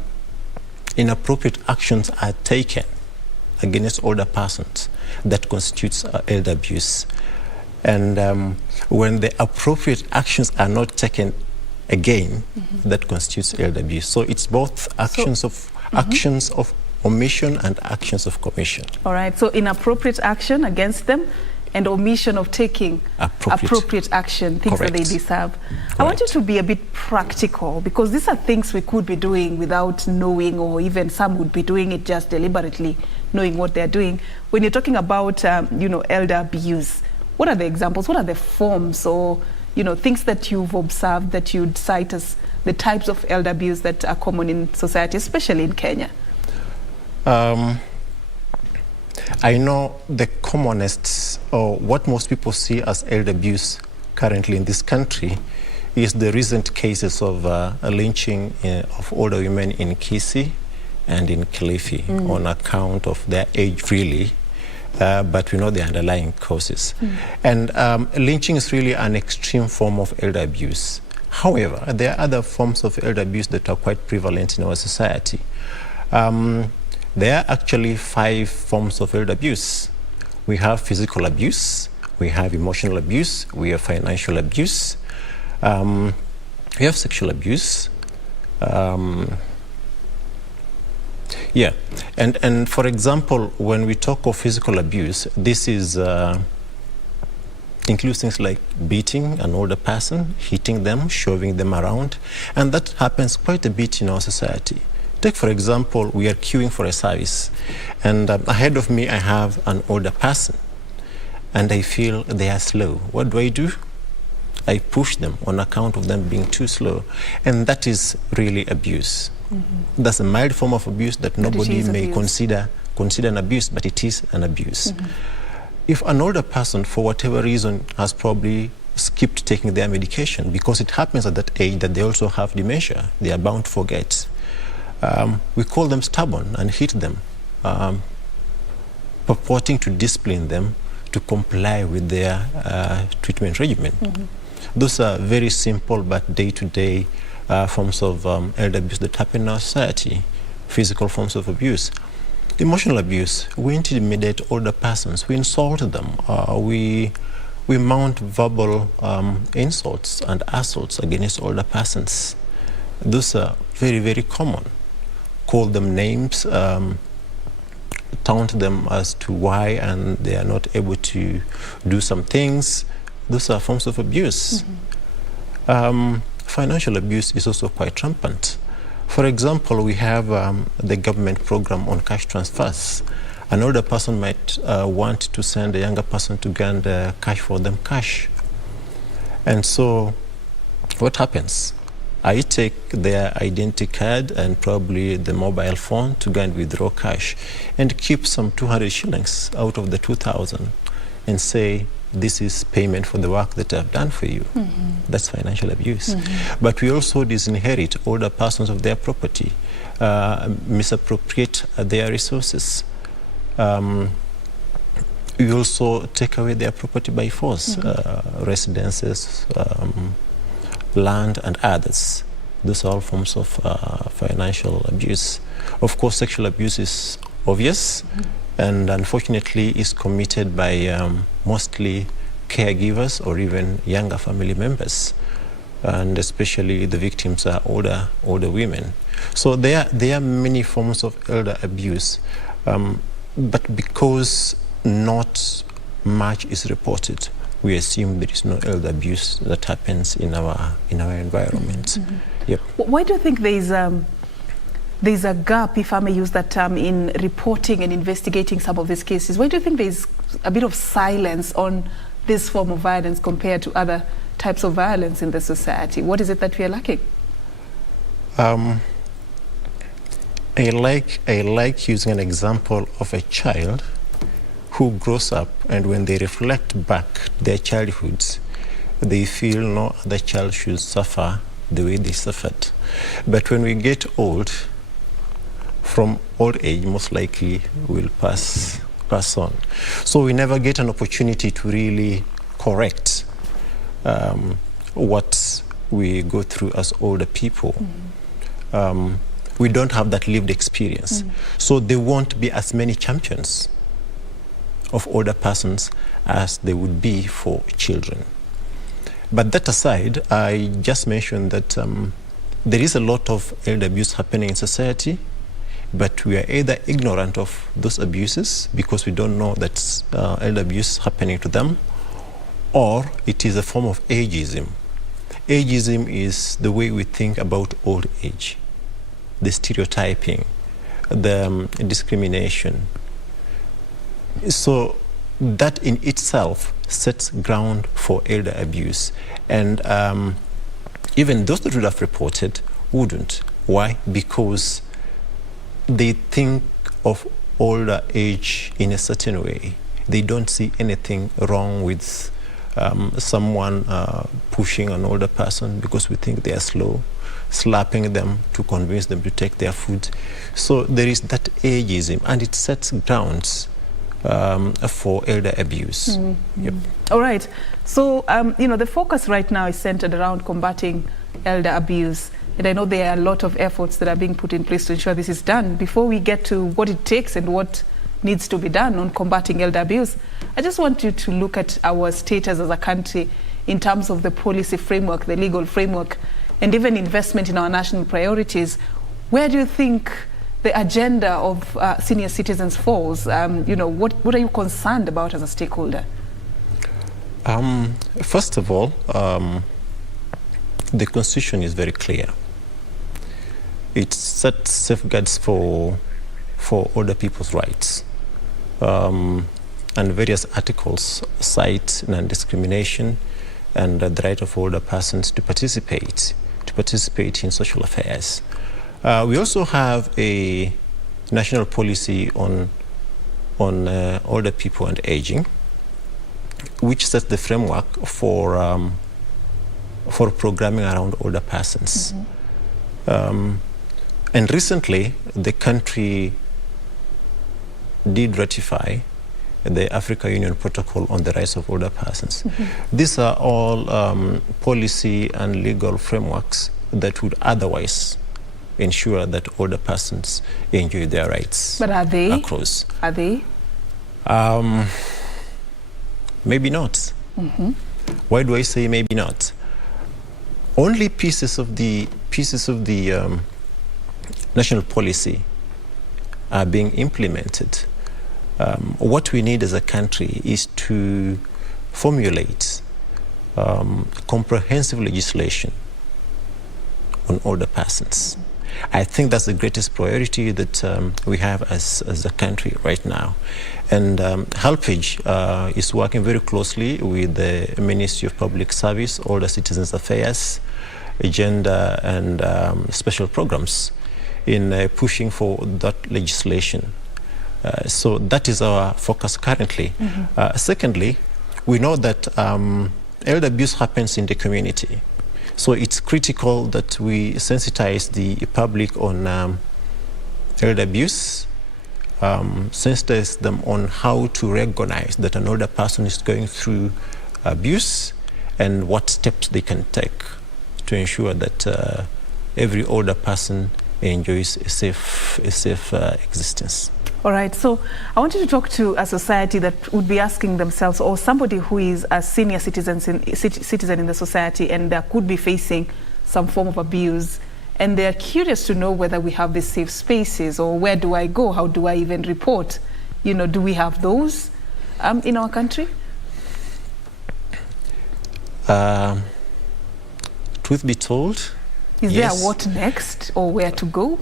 inappropriate actions are taken against older persons, that constitutes elder abuse. And when the appropriate actions are not taken again, that constitutes elder abuse. So it's both actions of omission and actions of commission. All right, so inappropriate action against them and omission of taking appropriate action, things that they deserve. Correct. I want you to be a bit practical, because these are things we could be doing without knowing, or even some would be doing it just deliberately, knowing what they're doing. When you're talking about, elder abuse, what are the examples? What are the forms or, things that you've observed that you'd cite as the types of elder abuse that are common in society, especially in Kenya? I know the commonest, or what most people see as elder abuse currently in this country, is the recent cases of lynching of older women in Kisii and in Kilifi on account of their age, really. But we know the underlying causes. And lynching is really an extreme form of elder abuse. However, there are other forms of elder abuse that are quite prevalent in our society. There are actually 5 forms of elder abuse. We have physical abuse, we have emotional abuse, we have financial abuse, we have sexual abuse. And for example, when we talk of physical abuse, this is includes things like beating an older person, hitting them, shoving them around, and that happens quite a bit in our society. Take, for example, we are queuing for a service, and ahead of me I have an older person, and I feel they are slow. What do? I push them on account of them being too slow, and that is really abuse. That's a mild form of abuse that nobody may consider an abuse, but it is an abuse. If an older person, for whatever reason, has probably skipped taking their medication, because it happens at that age that they also have dementia, they are bound to forget. We call them stubborn and hit them, purporting to discipline them to comply with their treatment regimen. Those are very simple but day-to-day forms of elder abuse that happen in our society, physical forms of abuse. Emotional abuse, we intimidate older persons, we insult them, we mount verbal insults and assaults against older persons. Those are very, very common. Call them names, taunt them as to why and they are not able to do some things. Those are forms of abuse. Financial abuse is also quite rampant. For example, we have the government program on cash transfers. An older person might want to send a younger person to go and cash for them cash. And so what happens? I take their identity card and probably the mobile phone to go and withdraw cash and keep some 200 shillings out of the 2,000 and say, this is payment for the work that I've done for you. That's financial abuse. But we also disinherit older persons of their property, misappropriate their resources. We also take away their property by force, residences, land and others. Those are all forms of financial abuse. Of course, sexual abuse is obvious and unfortunately is committed by mostly caregivers or even younger family members. and especially the victims are older women. So there are many forms of elder abuse, but because not much is reported, we assume there is no elder abuse that happens in our environment. Yep. Why do you think there's a gap, if I may use that term, in reporting and investigating some of these cases? Why do you think there's a bit of silence on this form of violence compared to other types of violence in the society? What is it that we are lacking? I like using an example of a child who grows up, and when they reflect back their childhoods, they feel no other child should suffer the way they suffered. But when we get old, from old age, most likely we'll pass on. So we never get an opportunity to really correct what we go through as older people. We don't have that lived experience. So there won't be as many champions of older persons as there would be for children. But that aside, I just mentioned that there is a lot of elder abuse happening in society, but we are either ignorant of those abuses because we don't know that elder abuse is happening to them, or it is a form of ageism. Ageism is the way we think about old age, the stereotyping, the discrimination. So that in itself sets ground for elder abuse. And even those that would have reported wouldn't. Why? Because they think of older age in a certain way. They don't see anything wrong with someone pushing an older person because we think they are slow, slapping them to convince them to take their food. So there is that ageism, and it sets grounds for elder abuse. Yep. All right. So, the focus right now is centered around combating elder abuse. And I know there are a lot of efforts that are being put in place to ensure this is done. Before we get to what it takes and what needs to be done on combating elder abuse, I just want you to look at our status as a country in terms of the policy framework, the legal framework, and even investment in our national priorities. Where do you think the agenda of senior citizens falls? What are you concerned about as a stakeholder? First of all, the Constitution is very clear. It sets safeguards for older people's rights. And various articles cite non-discrimination and the right of older persons to participate in social affairs. We also have a national policy on older people and aging, which sets the framework for programming around older persons. And recently, the country did ratify the Africa Union Protocol on the Rights of Older Persons. These are all policy and legal frameworks that would otherwise ensure that older persons enjoy their rights. But are they? Across. Are they? Maybe not. Why do I say maybe not? Only pieces of the national policy are being implemented. What we need as a country is to formulate comprehensive legislation on older persons. I think that's the greatest priority that we have as a country right now. And HELPAGE is working very closely with the Ministry of Public Service, Older Citizens Affairs, Gender and Special Programs in pushing for that legislation. So that is our focus currently. Secondly, we know that elder abuse happens in the community. So it's critical that we sensitize the public on elder abuse, sensitize them on how to recognize that an older person is going through abuse and what steps they can take to ensure that every older person enjoys a safe existence. All right, so I want you to talk to a society that would be asking themselves, or somebody who is a senior citizen in the society and could be facing some form of abuse, and they're curious to know whether we have these safe spaces, or where do I go? How do I even report? Do we have those in our country? Truth be told, is yes. there what next, or where to go?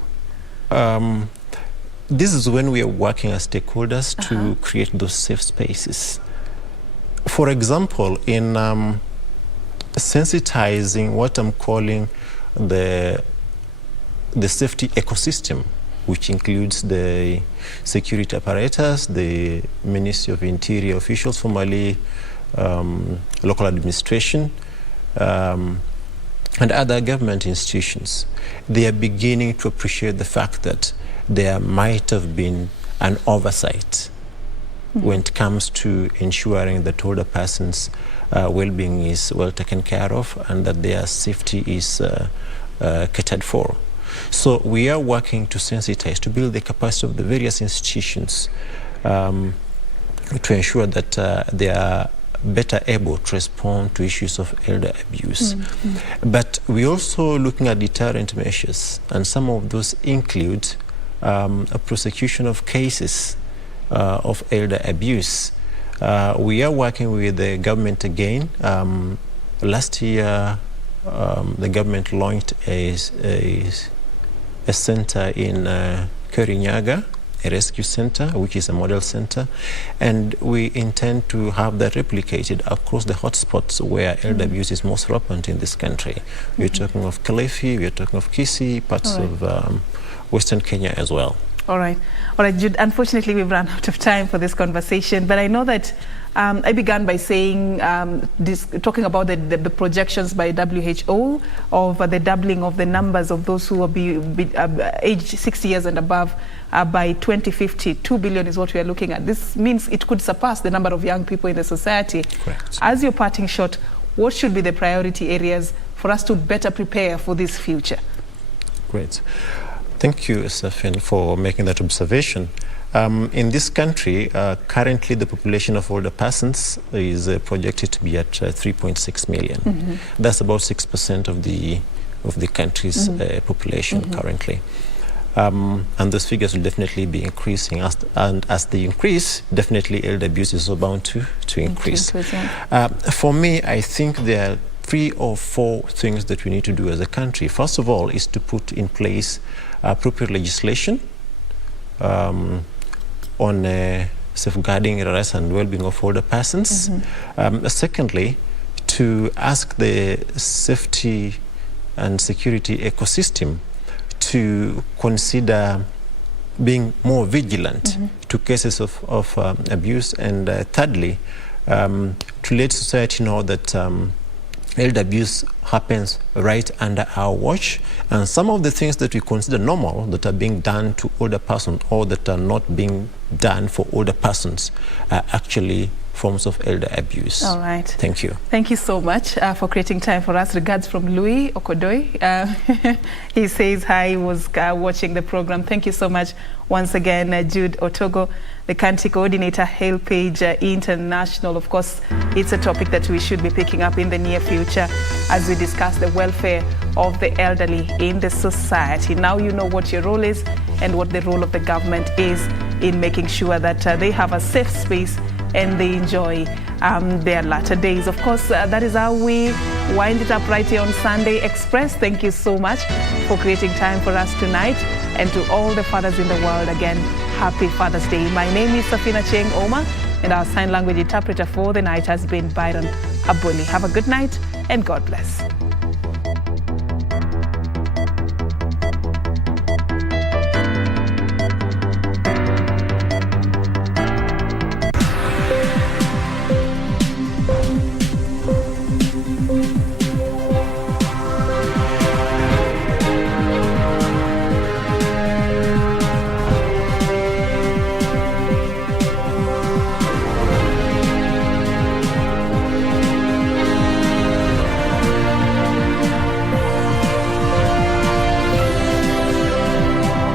This is when we are working as stakeholders to create those safe spaces. For example, in sensitizing what I'm calling the safety ecosystem, which includes the security apparatus, the Ministry of Interior officials, formerly local administration, and other government institutions. They are beginning to appreciate the fact that there might have been an oversight when it comes to ensuring that older persons' well-being is well taken care of and that their safety is catered for. So we are working to sensitize, to build the capacity of the various institutions to ensure that they are better able to respond to issues of elder abuse. But we're also looking at deterrent measures, and some of those include a prosecution of cases of elder abuse. We are working with the government again. Last year, the government launched a center in Kirinyaga, a rescue center, which is a model center, and we intend to have that replicated across the hotspots where elder abuse is most rampant in this country. We're talking of Kilifi, we're talking of Kisii, parts of Western Kenya as well. All right, Jude, unfortunately we've run out of time for this conversation, but I know that I began by saying, talking about the projections by WHO of the doubling of the numbers of those who will be aged 60 years and above by 2050. 2 billion is what we are looking at. This means it could surpass the number of young people in the society. Correct. As your parting shot, what should be the priority areas for us to better prepare for this future? Great. Thank you, Serfine, for making that observation. In this country, currently the population of older persons is projected to be at 3.6 million. That's about 6% of the country's population currently. And those figures will definitely be increasing. As they increase, definitely elder abuse is bound to increase. For me, I think there are 3 or 4 things that we need to do as a country. First of all is to put in place appropriate legislation on safeguarding the rights and well-being of older persons. Secondly, to ask the safety and security ecosystem to consider being more vigilant to cases of abuse. And thirdly, to let society know that elder abuse happens right under our watch, and some of the things that we consider normal that are being done to older persons or that are not being done for older persons are actually forms of elder abuse. All right. Thank you. Thank you so much for creating time for us. Regards from Louis Okodoi. He says hi, he was watching the program. Thank you so much once again, Jude Otogo, the country coordinator, HailPage International. Of course, it's a topic that we should be picking up in the near future as we discuss the welfare of the elderly in the society. Now you know what your role is and what the role of the government is in making sure that they have a safe space and they enjoy their latter days. Of course, that is how we wind it up right here on Sunday Express. Thank you so much for creating time for us tonight. And to all the fathers in the world, again, happy Father's Day. My name is Serfine Achieng Oma, and our sign language interpreter for the night has been Byron Aboli. Have a good night and God bless.